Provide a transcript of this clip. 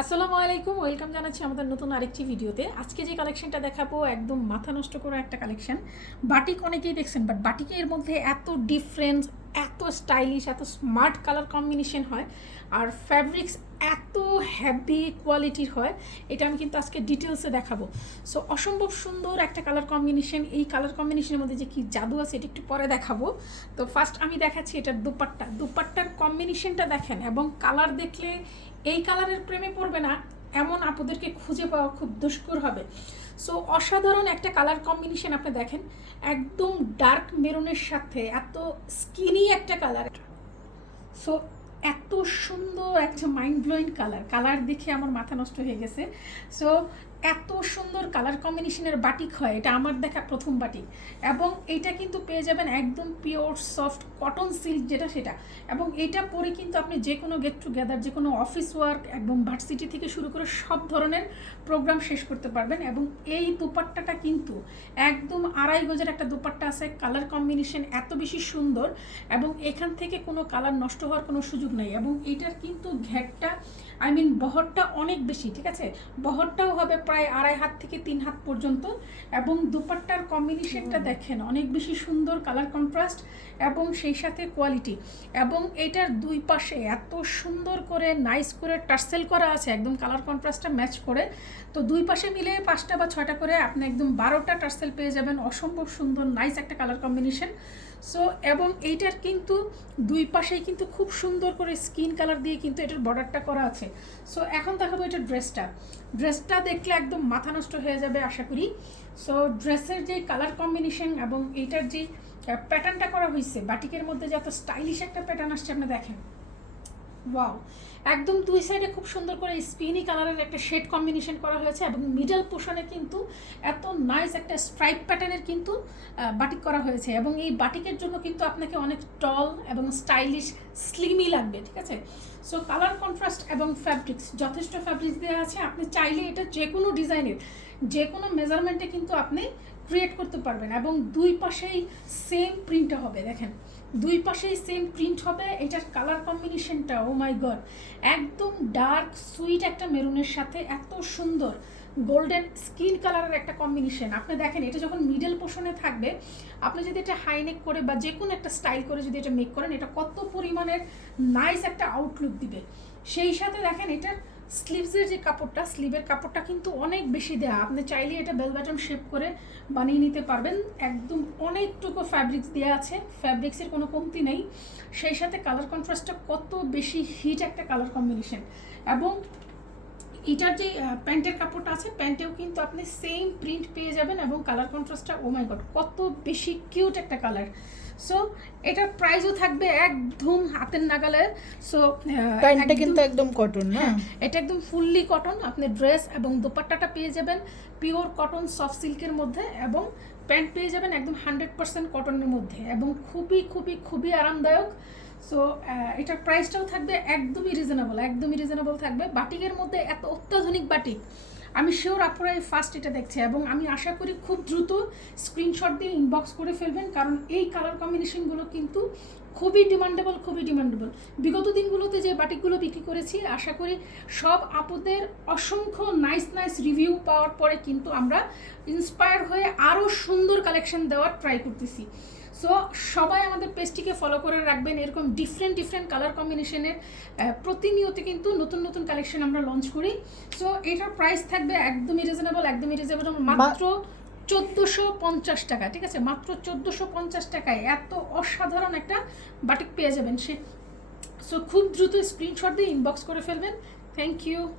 আসসালামু আলাইকুম, ওয়েলকাম জানাচ্ছি আমাদের নতুন আরেকটি ভিডিওতে। আজকে যে কালেকশনটা দেখাবো একদম মাথা নষ্ট করা একটা কালেকশন। বাটিক অনেকেই দেখছেন, বাট বাটিকের মধ্যে এত ডিফারেন্স, এত স্টাইলিশ, এত স্মার্ট কালার কম্বিনেশন হয়, আর ফ্যাব্রিক্স এত হ্যাভি কোয়ালিটির হয়, এটা আমি কিন্তু আজকে ডিটেলসে দেখাবো। সো অসম্ভব সুন্দর একটা কালার কম্বিনেশন। এই কালার কম্বিনেশনের মধ্যে যে কী জাদু আছে এটা একটু পরে দেখাবো। তো ফার্স্ট আমি দেখাচ্ছি এটার দুপাট্টার কম্বিনেশনটা দেখেন, এবং কালার দেখলে এই কালারের প্রেমে পড়বে না এমন আপুদেরকে খুঁজে পাওয়া খুব দুষ্কর হবে। সো অসাধারণ একটা কালার কম্বিনেশন আপনি দেখেন, একদম ডার্ক মেরুনের সাথে এত স্কিনি একটা কালার। সো এত সুন্দর একটা মাইন্ড ব্লোয়িং কালার দেখে আমার মাথা নষ্ট হয়ে গেছে। সো এত সুন্দর কালার কম্বিনেশনের বাটিক হয়, এটা আমার দেখা প্রথম বাটিক। এবং এইটা কিন্তু পেয়ে যাবেন একদম পিওর সফট কটন সিল্ক যেটা সেটা। এবং এটা পরে কিন্তু আপনি যে কোনো গেট টুগেদার, যে কোনো অফিস ওয়ার্ক, একদম ভার্সিটি থেকে শুরু করে সব ধরনের প্রোগ্রাম শেষ করতে পারবেন। এবং এই দুপাট্টাটা কিন্তু একদম 2.5 গজের একটা দুপাট্টা আছে, কালার কম্বিনেশন এত বেশি সুন্দর, এবং এখান থেকে কোনো কালার নষ্ট হওয়ার কোনো সুযোগ নেই। এবং এইটার কিন্তু ঘেরটা বহরটা অনেক বেশি, ঠিক আছে, বহরটাও হবে প্রায় 2.5 হাত থেকে 3 হাত পর্যন্ত। এবং দুপাট্টার কম্বিনেশনটা দেখেন অনেক বেশি সুন্দর, কালার কন্ট্রাস্ট এবং সেই সাথে কোয়ালিটি। এবং এটার দুই পাশে এত সুন্দর করে নাইস করে টার্সেল করা আছে, একদম কালার কন্ট্রাস্টটা ম্যাচ করে। তো দুই পাশে মিলে 5টা বা 6টা করে আপনি একদম 12টা টার্সেল পেয়ে যাবেন। অসম্ভব সুন্দর নাইস একটা কালার কম্বিনেশন। সো এবং এইটার কিন্তু দুই পাশেই কিন্তু খুব সুন্দর করে স্কিন কালার দিয়ে কিন্তু এটার বর্ডারটা করা আছে। সো এখন দেখাবো এটার ড্রেসটা দেখলে একদম মাথা নষ্ট হয়ে যাবে আশা করি। সো ড্রেসের যে কালার কম্বিনেশন এবং এইটার যে প্যাটার্নটা করা হয়েছে বাটিকের মধ্যে, যে এত স্টাইলিশ একটা প্যাটার্ন আসছে আপনি দেখেন, ওয়াও। একদম দুই সাইডে খুব সুন্দর করে স্পিনি কালারের একটা শেড কম্বিনেশন করা হয়েছে, এবং মিডল পোর্শনে কিন্তু এত নাইস একটা স্ট্রাইপ প্যাটার্নের কিন্তু বাটিক করা হয়েছে। এবং এই বাটিকের জন্য কিন্তু আপনাকে অনেক টল এবং স্টাইলিশ স্লিমই লাগবে, ঠিক আছে। সো কালার কন্ট্রাস্ট এবং ফ্যাব্রিক্স, যথেষ্ট ফ্যাব্রিক্স দেওয়া আছে। আপনি চাইলে এটা যে কোনো ডিজাইনের, যে কোনো মেজারমেন্টে কিন্তু আপনি ক্রিয়েট করতে পারবেন। এবং দুই পাশেই সেম প্রিন্টটা হবে, দেখেন দুই পাশেই সেম প্রিন্ট হবে। এটার কালার কম্বিনেশনটা ও মাই গড, একদম ডার্ক সুইট একটা মেরুনের সাথে এত সুন্দর গোল্ডেন স্কিন কালারের একটা কম্বিনেশন। আপনি দেখেন এটা যখন মিডল পোর্শনে থাকবে, আপনি যদি এটা হাইনেক করে বা যে কোনো একটা স্টাইল করে যদি এটা মেক করেন, এটা কত পরিমাণের নাইস একটা আউটলুক দিবে। সেই সাথে দেখেন এটার স্লিভসের যে কাপড়টা, স্লিভের কাপড়টা কিন্তু অনেক বেশি দেয়া। আপনি চাইলে এটা বেল বাটন শেপ করে বানিয়ে নিতে পারবেন। একদম অনেকটুকু ফ্যাব্রিক্স দেওয়া আছে, ফ্যাব্রিক্সের কোনো কমতি নেই। সেই সাথে কালার কন্ট্রাস্টটা কত বেশি হিট একটা কালার কম্বিনেশন। এবং এটার যে প্যান্টের কাপড়টা আছে, প্যান্টেও কিন্তু আপনি সেম প্রিন্ট পেয়ে যাবেন। এবং কালার কন্ট্রাস্টটা ও মাই গড কত বেশি কিউট একটা কালার। সো এটার প্রাইসও থাকবে একদম হাতের নাগালে। সো প্যান্টটা কিন্তু একদম কটন, না? এটা একদম ফুললি কটন। আপনি ড্রেস এবং দোপাট্টাটা পেয়ে যাবেন পিওর কটন সফট সিল্কের মধ্যে, এবং প্যান্ট পেয়ে যাবেন একদম 100% কটনের মধ্যে, এবং খুবই খুবই খুবই আরামদায়ক। সো এটার প্রাইসটাও থাকবে একদমই রিজনেবল থাকবে। বাটিকের মধ্যে এত অত্যাধুনিক বাটিক আমি শিওর আপনারা ফার্স্ট এটা দেখছে, এবং আমি আশা করি খুব দ্রুত স্ক্রিনশট দিয়ে ইনবক্স করে ফেলবেন, কারণ এই কালার কম্বিনেশনগুলো কিন্তু খুবই ডিমান্ডেবল। বিগত দিনগুলোতে যে বাটিকগুলো বিক্রি করেছি, আশা করি সব আপুদের অসংখ্য নাইস রিভিউ পাওয়ার পরে কিন্তু আমরা ইন্সপায়ার হয়ে আরও সুন্দর কালেকশন দেওয়ার ট্রাই করতেছি। সো সবাই আমাদের পেজটিকে ফলো করে রাখবেন। এরকম ডিফারেন্ট কালার কম্বিনেশনের প্রতিনিয়ত কিন্তু নতুন কালেকশন আমরা লঞ্চ করি। সো এটার প্রাইস থাকবে একদমই রিজনেবল, মাত্র 1450 টাকা, ঠিক আছে, মাত্র 1450 টাকায় এত অসাধারণ একটা বাটিক পেয়ে যাবেন। সো খুব দ্রুত স্ক্রিনশট দিয়ে ইনবক্স করে ফেলবেন। Thank you.